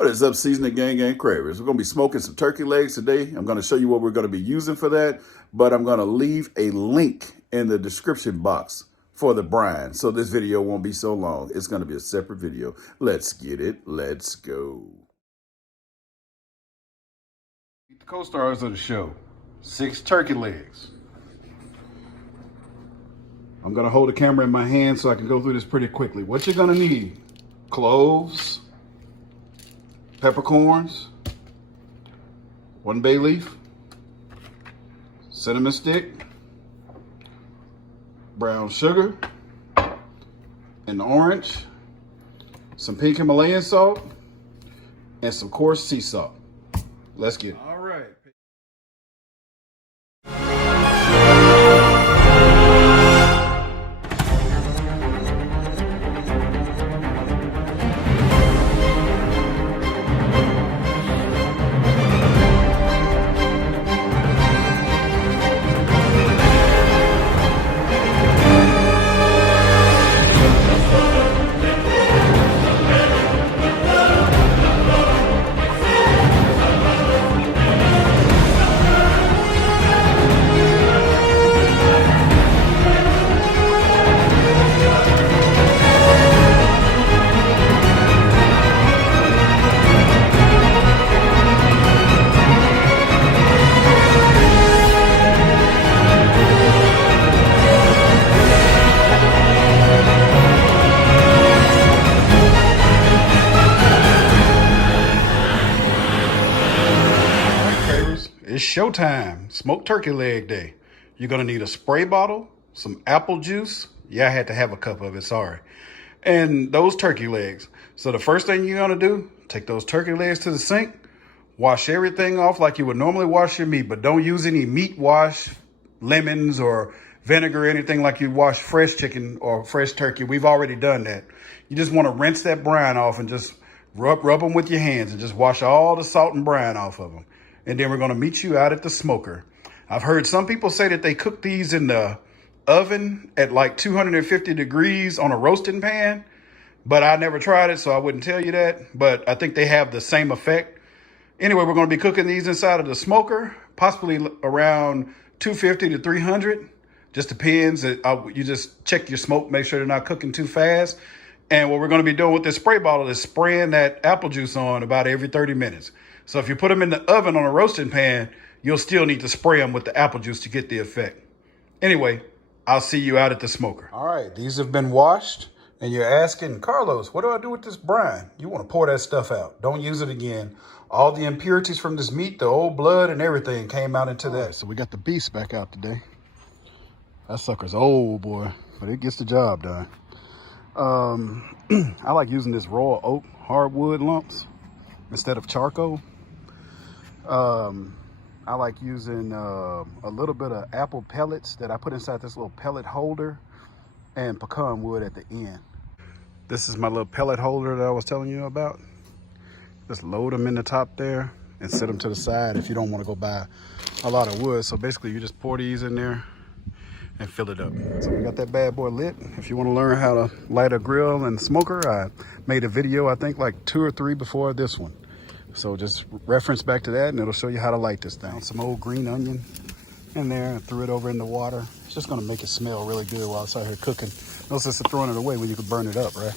What is up, Seasoning Gang Cravings? We're going to be smoking some turkey legs today. I'm going to show you what we're going to be using for that, but I'm going to leave a link in the description box for the brine, so this video won't be so long. It's going to be a separate video. Let's get it. Let's go. The co-stars of the show, 6 turkey legs. I'm going to hold the camera in my hand so I can go through this pretty quickly. What you're going to need: cloves, peppercorns, 1 bay leaf, cinnamon stick, brown sugar, an orange, some pink Himalayan salt, and some coarse sea salt. Let's get it. All right. It's showtime. Smoked turkey leg day. You're gonna need a spray bottle, some apple juice. Yeah, I had to have a cup of it, sorry. And those turkey legs. So the first thing you're gonna do, take those turkey legs to the sink, wash everything off like you would normally wash your meat, but don't use any meat wash, lemons or vinegar or anything like you wash fresh chicken or fresh turkey. We've already done that. You just wanna rinse that brine off and just rub them with your hands and just wash all the salt and brine off of them. And then we're gonna meet you out at the smoker. I've heard some people say that they cook these in the oven at like 250 degrees on a roasting pan, but I never tried it, so I wouldn't tell you that, but I think they have the same effect. Anyway, we're gonna be cooking these inside of the smoker, possibly around 250 to 300. Just depends. You just check your smoke, make sure they're not cooking too fast. And what we're gonna be doing with this spray bottle is spraying that apple juice on about every 30 minutes. So if you put them in the oven on a roasting pan, you'll still need to spray them with the apple juice to get the effect. Anyway, I'll see you out at the smoker. All right, these have been washed, and you're asking, Carlos, what do I do with this brine? You want to pour that stuff out. Don't use it again. All the impurities from this meat, the old blood and everything came out into that. So we got the beast back out today. That sucker's old, boy, but it gets the job done. I like using this raw oak hardwood lumps instead of charcoal. I like using a little bit of apple pellets that I put inside this little pellet holder and pecan wood at the end. This is my little pellet holder that I was telling you about. Just load them in the top there and set them to the side if you don't want to go buy a lot of wood. So basically you just pour these in there and fill it up. So we got that bad boy lit. If you want to learn how to light a grill and smoker, I made a video, I think like 2 or 3 before this one. So just reference back to that and it'll show you how to light this thing. Some old green onion in there and threw it over in the water. It's just gonna make it smell really good while it's out here cooking. No sense of throwing it away when you could burn it up, right?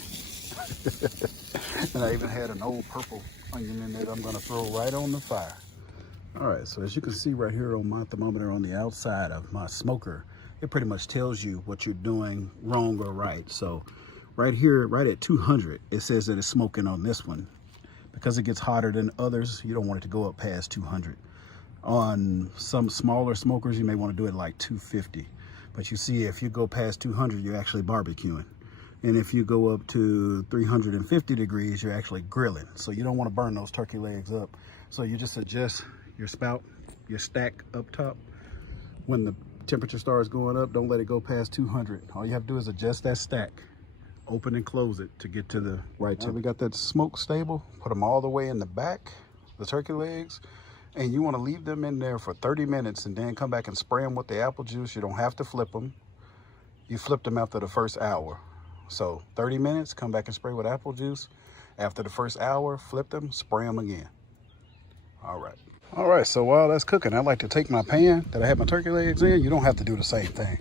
And I even had an old purple onion in there that I'm gonna throw right on the fire. All right, so as you can see right here on my thermometer on the outside of my smoker, it pretty much tells you what you're doing wrong or right. So right here, right at 200, it says that it's smoking on this one. Because it gets hotter than others, you don't want it to go up past 200. On some smaller smokers, you may want to do it like 250. But you see, if you go past 200, you're actually barbecuing. And if you go up to 350 degrees, you're actually grilling. So you don't want to burn those turkey legs up. So you just adjust your spout, your stack up top. When the temperature starts going up, don't let it go past 200. All you have to do is adjust that stack. Open and close it to get to the right. So we got that smoke stable, put them all the way in the back, the turkey legs, and you want to leave them in there for 30 minutes and then come back and spray them with the apple juice. You don't have to flip them. You flip them after the first hour. So 30 minutes, come back and spray with apple juice, After the first hour, flip them, spray them again. All right. All right, so while that's cooking, I like to take my pan that I have my turkey legs in. You don't have to do the same thing.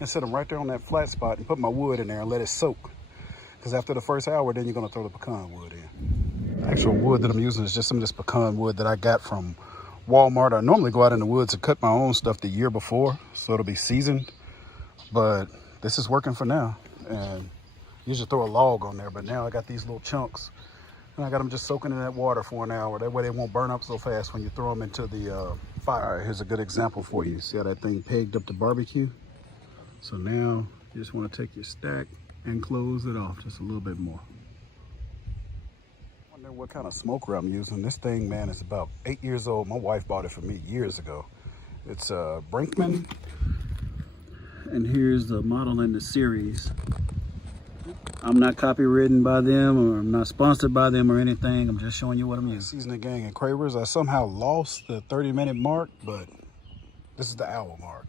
And set them right there on that flat spot and put my wood in there and let it soak. Because after the first hour, then you're gonna throw the pecan wood in. The actual wood that I'm using is just some of this pecan wood that I got from Walmart. I normally go out in the woods and cut my own stuff the year before, so it'll be seasoned. But this is working for now. And you should throw a log on there, but now I got these little chunks. And I got them just soaking in that water for an hour. That way they won't burn up so fast when you throw them into the fire. All right, here's a good example for you. See how that thing pegged up the barbecue? So now you just want to take your stack and close it off just a little bit more. I wonder what kind of smoker I'm using. This thing, man, is about 8 years old. My wife bought it for me years ago. It's a Brinkman. And here's the model in the series. I'm not copywritten by them, or I'm not sponsored by them or anything. I'm just showing you what I'm using. Seasoning Gang and Cravers. I somehow lost the 30-minute mark, but this is the hour mark.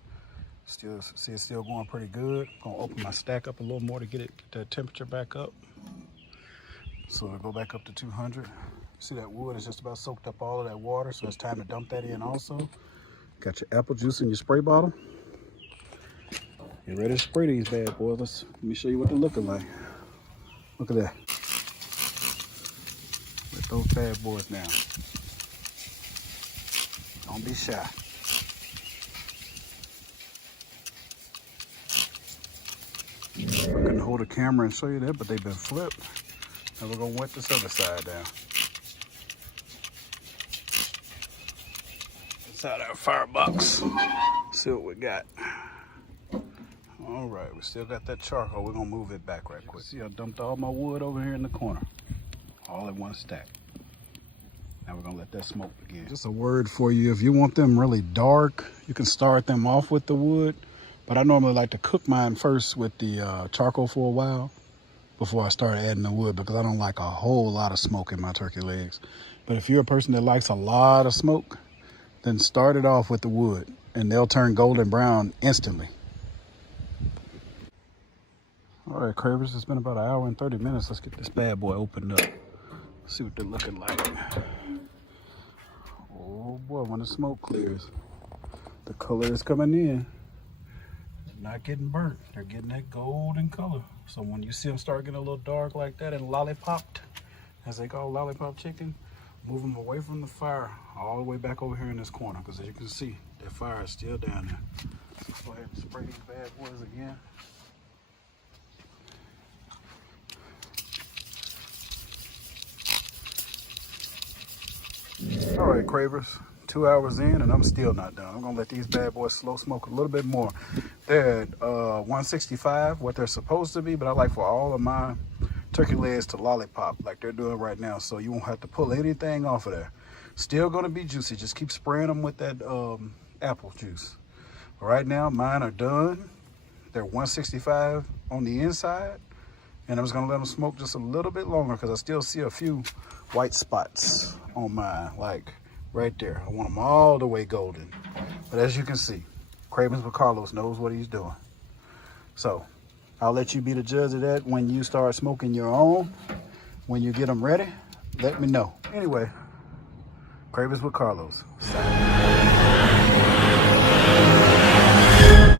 Still, see, it's still going pretty good. Gonna open my stack up a little more to get the temperature back up. So it'll go back up to 200. See, that wood is just about soaked up all of that water, so it's time to dump that in also. Got your apple juice in your spray bottle. You're ready to spray these bad boys. Let me show you what they're looking like. Look at that. Let those bad boys down. Don't be shy. I couldn't hold a camera and show you that, but they've been flipped. Now we're gonna wet this other side down. Inside our firebox. See what we got. All right, we still got that charcoal. We're gonna move it back right quick. See, I dumped all my wood over here in the corner, all in one stack. Now we're gonna let that smoke begin. Just a word for you, if you want them really dark, you can start them off with the wood, but I normally like to cook mine first with the charcoal for a while before I start adding the wood, because I don't like a whole lot of smoke in my turkey legs. But if you're a person that likes a lot of smoke, then start it off with the wood and they'll turn golden brown instantly. All right, Cravers, it's been about an hour and 30 minutes. Let's get this bad boy opened up. See what they're looking like. Oh boy, when the smoke clears, the color is coming in. They're not getting burnt. They're getting that golden color. So when you see them start getting a little dark like that and lollipopped, as they call lollipop chicken, move them away from the fire all the way back over here in this corner, because as you can see, that fire is still down there. Let's go ahead and spray these bad boys again. All right, Cravers, 2 hours in and I'm still not done. I'm gonna let these bad boys slow smoke a little bit more. They're at 165, what they're supposed to be, but I like for all of my turkey legs to lollipop like they're doing right now, so you won't have to pull anything off of there. Still gonna be juicy. Just keep spraying them with that apple juice. Right now, mine are done. They're 165 on the inside, and I'm just gonna let them smoke just a little bit longer because I still see a few white spots on mine, like right there. I want them all the way golden. But as you can see, Cravings with Carlos knows what he's doing. So I'll let you be the judge of that when you start smoking your own. When you get them ready, let me know. Anyway, Cravings with Carlos. Signing.